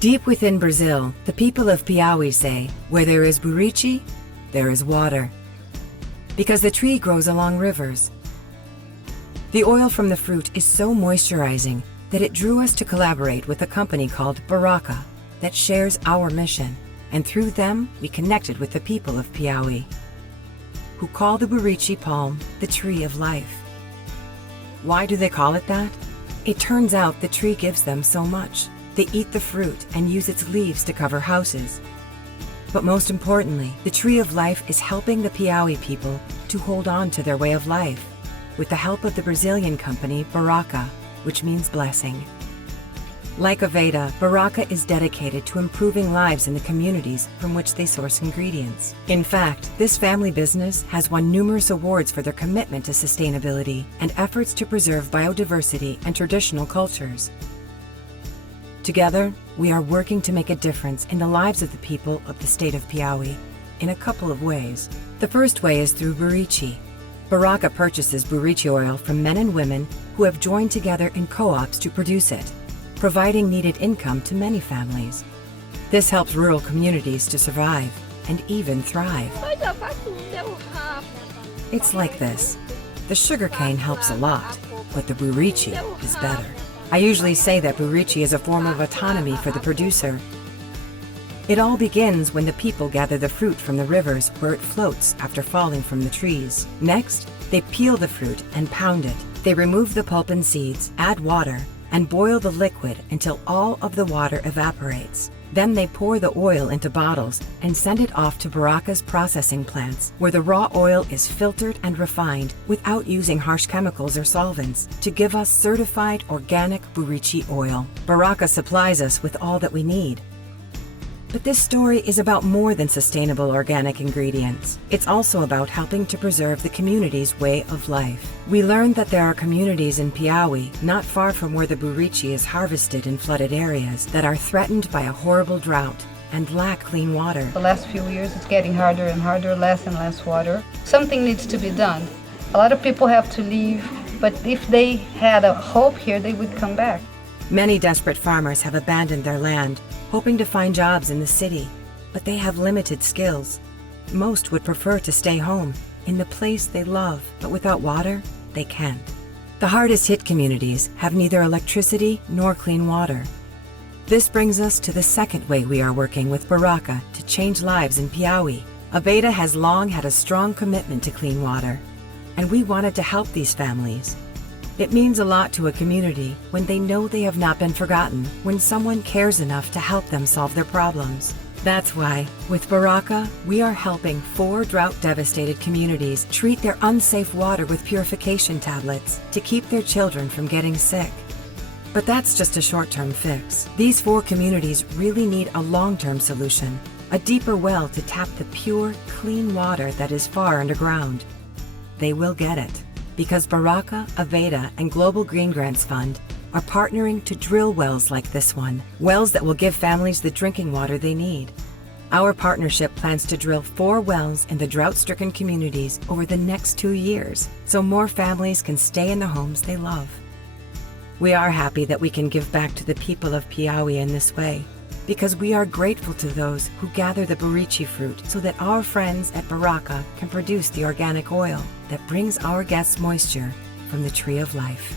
Deep within Brazil, the people of Piauí say, where there is Buriti, there is water. Because the tree grows along rivers. The oil from the fruit is so moisturizing that it drew us to collaborate with a company called Baraka that shares our mission, and through them we connected with the people of Piauí, who call the Buriti palm the tree of life. Why do they call it that? It turns out the tree gives them so much. They eat the fruit and use its leaves to cover houses. But most importantly, the tree of life is helping the Piauí people to hold on to their way of life with the help of the Brazilian company Baraka, which means blessing. Like Aveda, Baraka is dedicated to improving lives in the communities from which they source ingredients. In fact, this family business has won numerous awards for their commitment to sustainability and efforts to preserve biodiversity and traditional cultures. Together, we are working to make a difference in the lives of the people of the state of Piauí in a couple of ways. The first way is through Buriti. Baraka purchases Buriti oil from men and women who have joined together in co-ops to produce it, providing needed income to many families. This helps rural communities to survive and even thrive. It's like this. The sugarcane helps a lot, but the Buriti is better. I usually say that Buriti is a form of autonomy for the producer. It all begins when the people gather the fruit from the rivers where it floats after falling from the trees. Next, they peel the fruit and pound it. They remove the pulp and seeds, add water, and boil the liquid until all of the water evaporates. Then they pour the oil into bottles and send it off to Baraka's processing plants, where the raw oil is filtered and refined without using harsh chemicals or solvents to give us certified organic Buriti oil. Baraka supplies us with all that we need. But this story is about more than sustainable organic ingredients. It's also about helping to preserve the community's way of life. We learned that there are communities in Piauí, not far from where the Buriti is harvested in flooded areas, that are threatened by a horrible drought and lack clean water. The last few years it's getting harder and harder, less and less water. Something needs to be done. A lot of people have to leave, but if they had a hope here, they would come back. Many desperate farmers have abandoned their land, hoping to find jobs in the city, but they have limited skills. Most would prefer to stay home, in the place they love, but without water, they can't. The hardest hit communities have neither electricity nor clean water. This brings us to the second way we are working with Baraka to change lives in Piauí. Aveda has long had a strong commitment to clean water, and we wanted to help these families. It means a lot to a community when they know they have not been forgotten, when someone cares enough to help them solve their problems. That's why, with Baraka, we are helping 4 drought-devastated communities treat their unsafe water with purification tablets to keep their children from getting sick. But that's just a short-term fix. These 4 communities really need a long-term solution, a deeper well to tap the pure, clean water that is far underground. They will get it, because Baraka, Aveda, and Global Green Grants Fund are partnering to drill wells like this one, wells that will give families the drinking water they need. Our partnership plans to drill 4 wells in the drought-stricken communities over the next 2 years, so more families can stay in the homes they love. We are happy that we can give back to the people of Piauí in this way, because we are grateful to those who gather the Buriti fruit so that our friends at Baraka can produce the organic oil that brings our guests moisture from the tree of life.